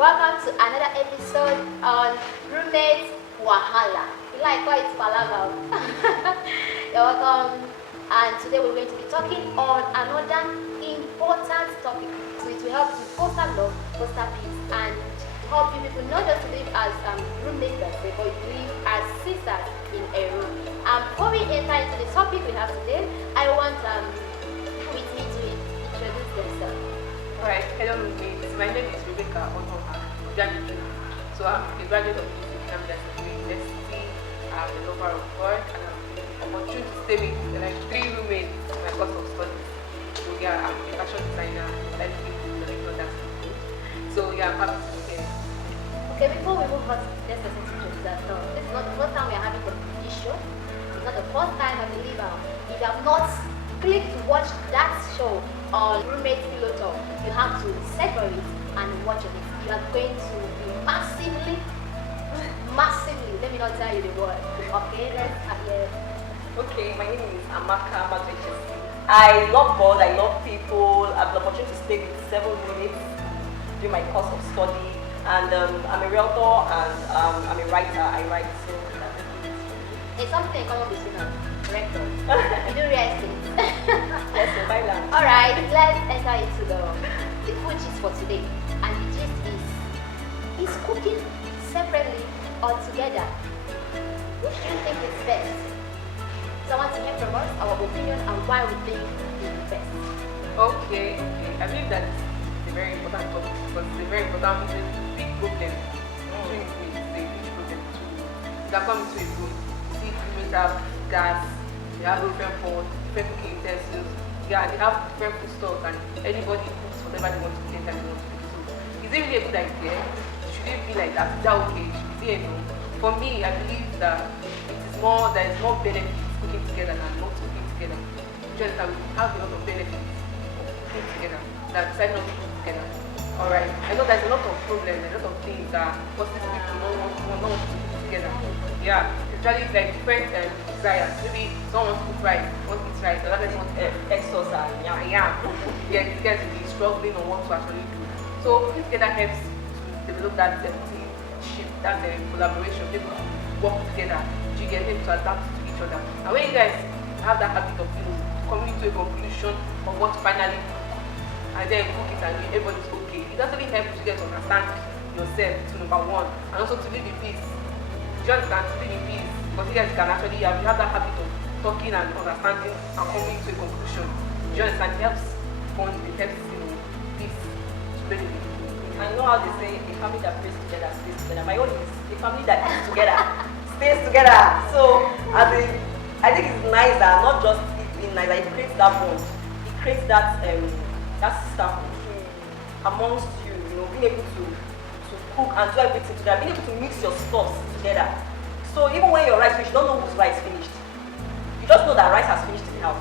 Welcome to another episode on Roommate Wahala. You like why it's Palaga? You're welcome. And today we're going to be talking on another important topic. So it will help to foster love, foster peace, and help you people not just to live as roommates per se, but you live as sisters in a room. Before we enter into the topic we have today, I want with me to introduce themselves. Alright, hello roommates. My name is Rebecca Onoha Ujanidu. So I'm a graduate of University. I'm a lover of God and I'm opportunity to stay with like 3 roommates in my course of studies. So yeah, I'm a fashion designer, like people that's good. So yeah, I'm happy to be here. Okay, before we move on to the next person to introduce ourselves, this is not the first time we are having this show. It's not the first time I believe if you have not clicked to watch that show on Roommate Pillow Talk, you have to separate and watch it. You are going to be massively, let me not tell you the word. Okay, let's hear. Okay, my name is Amaka Magdechesi. I love God, I love people. I have the opportunity to stay with 7 minutes during my course of study. And I'm a realtor and I'm a writer. I write. So it's something in common between us, directors. We do real estate. yes, so bye now. Alright, let's enter into the food gist for today. And the gist is cooking separately or together? Which do you think is best? So I want to hear from us our opinion and why we think it's best. Okay. I believe that it's a very important topic because it's a very important, it's a big problem. During it's a huge problem too. You can come into a room, see roommates have gas, they have different pots, different cooking utensils, yeah, they have different food stores and anybody cooks whatever they want to cook anytime they want to cook. So is it really a good idea? Should it be like that? Is that okay? Should it be a no? For me, I believe that there is more benefits cooking together than not cooking together. Just that we have a lot of benefits of cooking together that decide not to cook together. Alright, I know there's a lot of problems, a lot of things that causes people not want to cook together. Yeah, usually like different desires. Maybe someone wants to cook rice, wants to eat rice, the other person wants to egg sauce and yam. Yeah, you guys will be struggling on what to actually do. So cooking together helps to develop that teamship, that collaboration, people work together, you get them to adapt to each other. And when you guys have that habit of coming to a conclusion of what to finally cook, and then cook it and everybody's okay, it actually helps you get to understand yourself to number 1, and also to live in peace. Just can to live in peace because you guys can actually have that habit of talking and understanding and coming to a conclusion. You understand? It helps bond, it helps peace to live in. I know how they say a family that prays together stays together. My own is a family that eats together stays together. So I think it's nice that not just it being nice, that it creates that bond. It creates that sisterhood amongst you, being able to cook and do everything together, being able to mix your stuffs together. So even when your rice finished, you don't know whose rice finished. You just know that rice has finished in the house.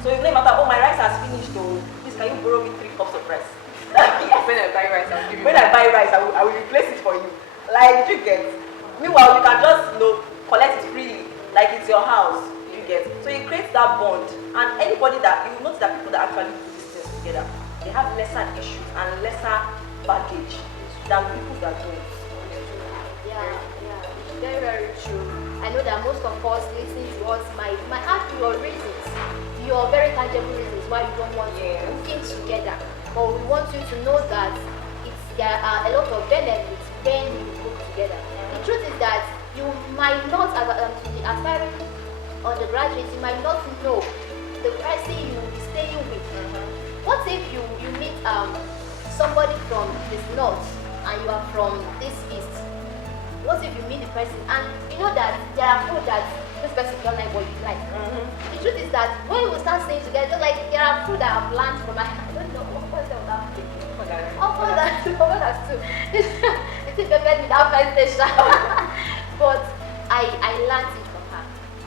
So it doesn't matter, oh my rice has finished, though, please can you borrow me 3 cups of rice? Yes. When I buy rice, I'll give you. When I buy rice, I will replace it for you. Like you get. Meanwhile, you can just collect it freely, like it's your house. You get. So it creates that bond, and anybody that you will notice that people that actually do these things together, they have lesser issues and lesser baggage than people that don't. Yeah, it's very, very true. I know that most of us listening to us might have your reasons, your very tangible reasons why you don't want to cook together. But we want you to know that there are a lot of benefits when you cook together. The truth is that you might not, as the aspiring undergraduate, you might not know the person you will be staying with. What if you meet somebody from this north and you are from this east? What if you meet the person and you know that there are food that this person don't like what you like? The truth is that when we start staying together, like there are food that I've learned from I don't know what's that food. Oh, that's too. It's a bed without fire station. But I learned it from her.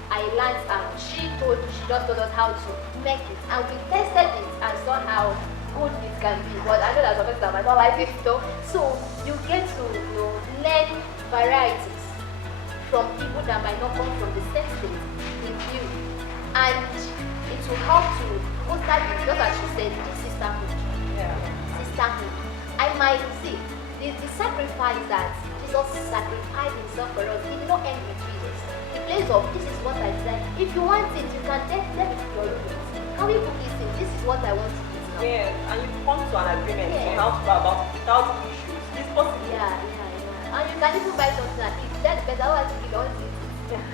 I learned she just told us how to make it, and we tested it and saw how good it can be. But I know that some people might not like it though. So you get to learn varieties from people that might not come from the same state with you, and it will help to foster, just as she said, sisterhood. Yeah. Sisterhood. I might see the sacrifice that Jesus sacrificed himself for us, it did not end with Jesus. The place of this is what I said. If you want it, you can let me your roommates. Can we book this in? This is what I want to eat now. Yeah, and you come to an agreement on how to go about it without issues. It's possible. Yeah. And you can even buy something and eat. That's better. I want to eat, I want to eat.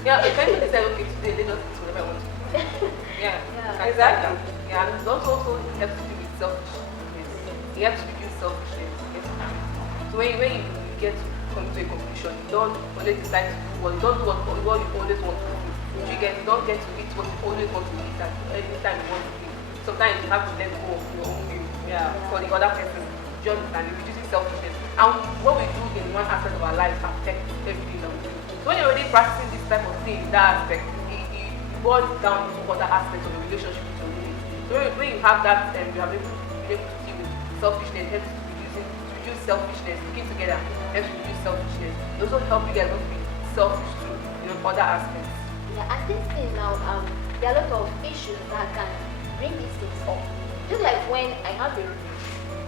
Yeah, if anybody decide, okay, today let us eat whatever I want to eat. Yeah, exactly. Yeah, and it also helps to do with selfishness. It helps to reduce selfishness. So when you get to come to a conclusion, you don't always decide to do what you don't do what you always want to do. You don't get to eat what you always want to eat at any time you want to eat. Sometimes you have to let go of your own will for the other person. Just understand, reducing selfishness. And what we do in one aspect of our life affects everything that we do. So when you're already practicing this type of thing, that aspect, it boils down to other aspects of the relationship with your roommate. So when you have that, you have been able to deal with selfishness, helps to reduce selfishness, looking together, helps to reduce selfishness. It also help you guys not to be selfish too, other aspects. Yeah, and this thing now, there are a lot of issues that can bring these things up. Just like when I have a roommate,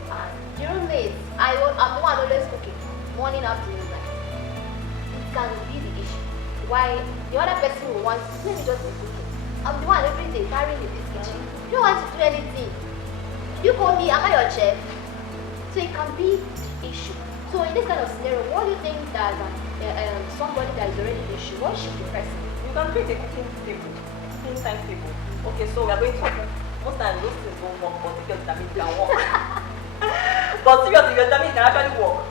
and the roommate, I'm the one always cooking, morning, afternoon, night. It can be the issue. Why the other person will want to, let me just be cooking. I'm the one every day carrying in this kitchen. You don't want to do anything. You call me, am I your chef? So it can be the issue. So in this kind of scenario, what do you think that somebody that is already the issue, what should the person do? You can create a cooking time table. Okay, so we are going to cook. Most times those things don't work, but if you're determined, you can work. But seriously, you're determined, you can actually work.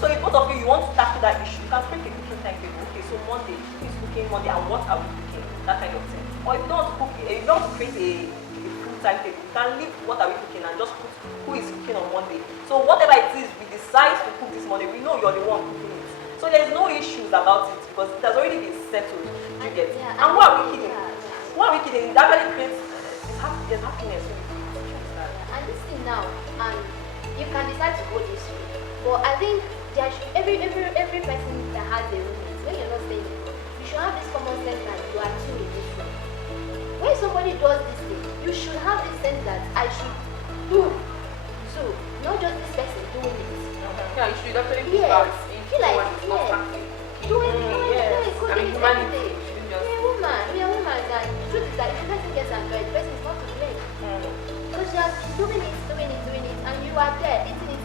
So if both of you want to tackle that issue, you can create a cooking time table. Okay, so Monday, who is cooking Monday and what are we cooking? That kind of thing. Or if you don't want to cook, if you don't want to create a food time table, you can leave what are we cooking and just put who is cooking on Monday. So whatever it is we decide to cook this morning, we know you're the one cooking it. So there's no issues about it because it has already been settled. You get it? Yeah, and what are we kidding? What are we kidding? That really creates there's happiness when we do that. And this thing now, you can decide to go this way. But I think there should, every person that has a roommate, when you're not staying alone, you should have this common sense that you are two in this room. When somebody does this thing, you should have this sense that I should do too, not just this person doing it. Yeah, you should actually be feel like doing it, I mean, humanity. We are women, and the truth is that if the person gets annoyed, the person is not to blame. Because she has been doing it, and you are there, eating it.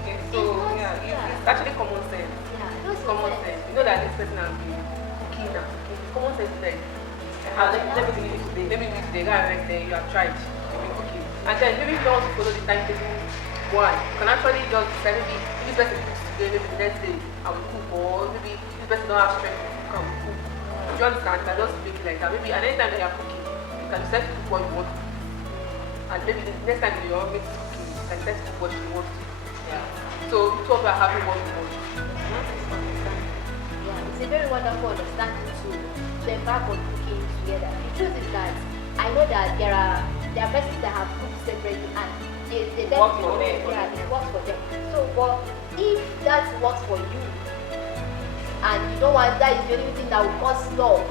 Okay, so it's actually common sense. Yeah, it's common sense. You know that this person has been cooking and cooking. It's common sense like, let me do it today. Maybe do it today, go and rest there, you have tried, you've been cooking. And then maybe if you don't want to follow the timetable, you can actually just decide maybe this person cooks today, maybe the next day I will cook, or maybe this person don't have strength to cook, I will cook. You understand? You can just make it like that. Maybe at any time that you are cooking, you can decide to cook what you want to cook. And maybe the next time your roommate is cooking, you can decide to cook what she wants to cook. Yeah. So two of you are having what you want. Yeah, it's a very wonderful understanding to embark on cooking together. The truth is that I know that there are persons that have cooked separately and they work for them. Yeah, it works for them. So, but if that works for you, and you don't want that is the only thing that will cause love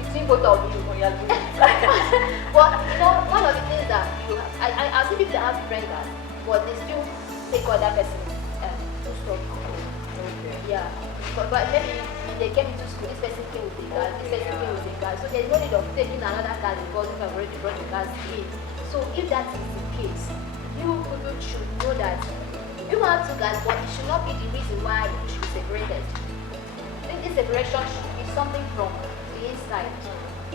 between both of you. Oh, yeah, But one of the things that I see people that have friends that, but they still take other person's food stuff. Okay. Yeah. But maybe if they came into school, this person came with a car, this person came with a car. So there's no need of taking another car because you have already brought the cars in. So if that is the case, you people should know that you want to gas, but it should not be the reason why you should be separated. I think this separation should be something from the inside.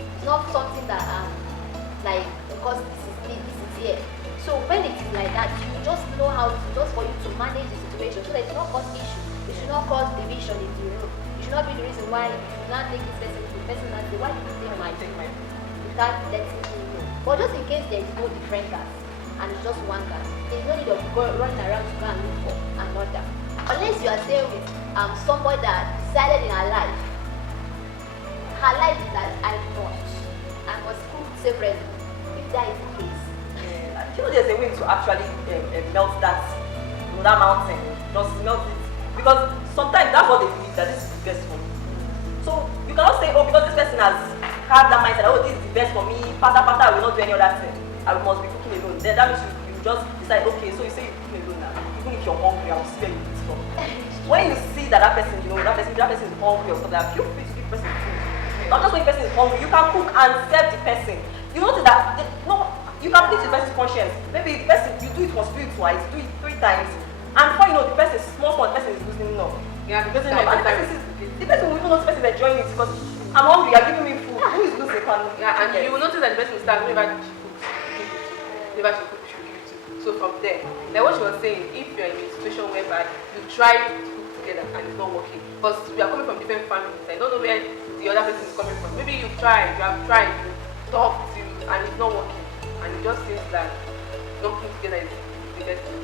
It's not something that like because this is here. So when it is like that, you just know how to just for you to manage the situation so that it should not cause issue. It should not cause division in the room. It should not be the reason why you not take this person to the person and say, why did you take my without letting him know. But just in case there is no different gas and it's just one gas, there's no need of running around to go and look for another. Unless you are staying with somebody that decided in her life is that I must cook separately. If that is the case. You know there's a way to actually melt that mountain, just melt it. Because sometimes that's what they believe that this is the best for me. So you cannot say, oh, because this person has had that mindset, oh, this is the best for me, pata, I will not do any other thing. I must be cooking alone. Then that means you just decide, okay, so you say you're cooking alone now. Even if if you're hungry, I will see where you eat from. When you see that person, that person is hungry or something, feel free to give the person food. Not just when the person is hungry, you can cook and serve the person. You notice that you can please the person's conscience. Maybe the person, you do it once, do it twice, do it 3 times, and before you know, the person, small the person is losing enough. Yeah, And the person will even notice the person is enjoying it because I'm hungry, you're giving me food. Who is losing? Yeah, and you will notice that the person will start whenever she cooks, whenever she cooks, she will give it to you. So from there, like what she was saying, if you're in a situation whereby you try to cook together and it's not working, because we are coming from different families, I don't know where the other person is coming from. Maybe you have tried, you talked to, and it's not working, and it just seems that not putting together is the best thing.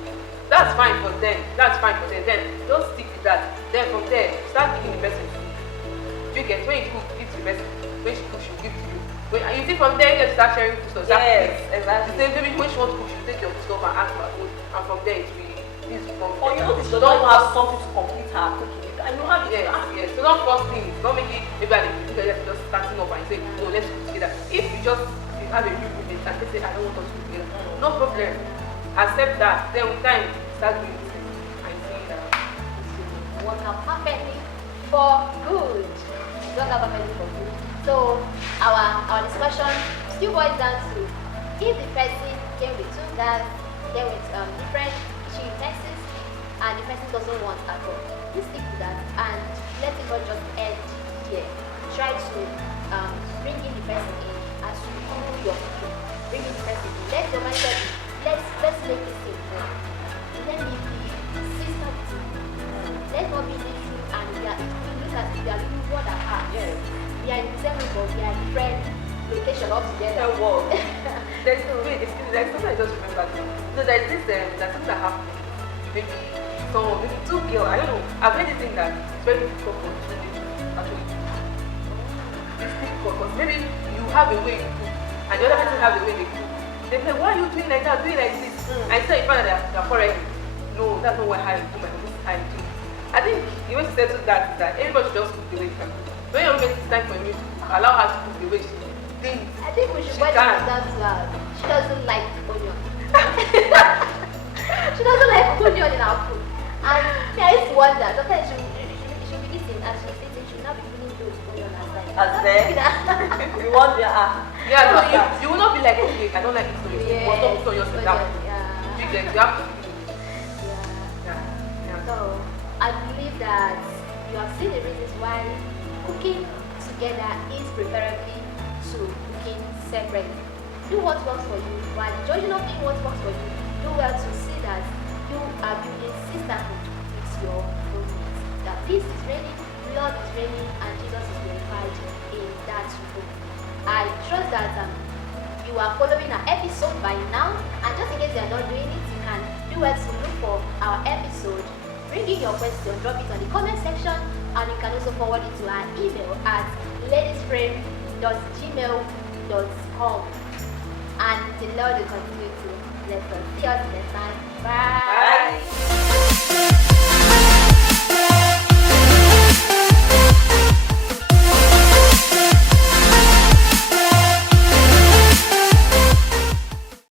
That's fine for them. Then don't stick with that. Then from there, start giving the person food. You get when you cook, give to the person. When she cooks, she'll give to you. And you see from there, you start sharing food stuff. Yes, exactly. Then maybe when she wants to cook, she'll take your food stuff and ask for food. And from there, it will this from Or you notice she don't have something to complete her cooking. And you have it. Yes. So don't force things. Don't make it maybe at the beginning just starting up and say, no, let's cook together. If you just have a new roommate and they say, I don't want us to cook together, no problem. Accept that. Then with time, start doing this thing and see that It work out perfectly for good. It work out perfectly for good. So our discussion still boils down to if the person came with 2 gas, came with different kitchen utensils, and the person doesn't want at all, please stick to that and let it not just end here. Try to bring in the person in as you do your cooking. Bring in the person in. Let your mindset be. Let's make this simple. Let me be sister with you. Let's not be this and we look at we are living one apart. Yes. We are in the same room, but we are in different location altogether. there's something I just remembered. So there's this there's something that happened. Maybe 2 girls, I don't know. I've heard this thing that it's very difficult for 2 people actually. It's difficult because maybe you have a way you cook and the other person have a way they cook. They say, why are you doing like that? Doing like this? And so you find that they're correct. No, that's not what I do my own time too. I think the way to settle that is that everybody should just cook the way they can cook. When you make this time for me to allow her to cook the way she thinks. I think we should She point can. that to her. She doesn't like onion. She doesn't like onion in our food. And I used to wonder, sometimes she'll be eating and she's eating, she'll not be feeling those onion aside. As there, you want your Yeah, so you will not be like, okay, I don't like this onion. Yes, But don't put on yourself that. yeah. You get, you have to. Yeah. So I believe that you have seen the reasons why cooking together is preferably to cooking separately. Do what works for you. While judging of doing what works for you, do well to see that you are building sisterhood with your roommates. That peace is reigning, love is reigning, and Jesus is glorified in that room. I trust that you are following our episode by now, and just in case you are not doing it, you can do well to look for our episode. Bring in your question, drop it on the comment section, and you can also forward it to our email at ladiesframe.gmail.com. And the Lord will continue to bless us. See us next time. Bye. Bye.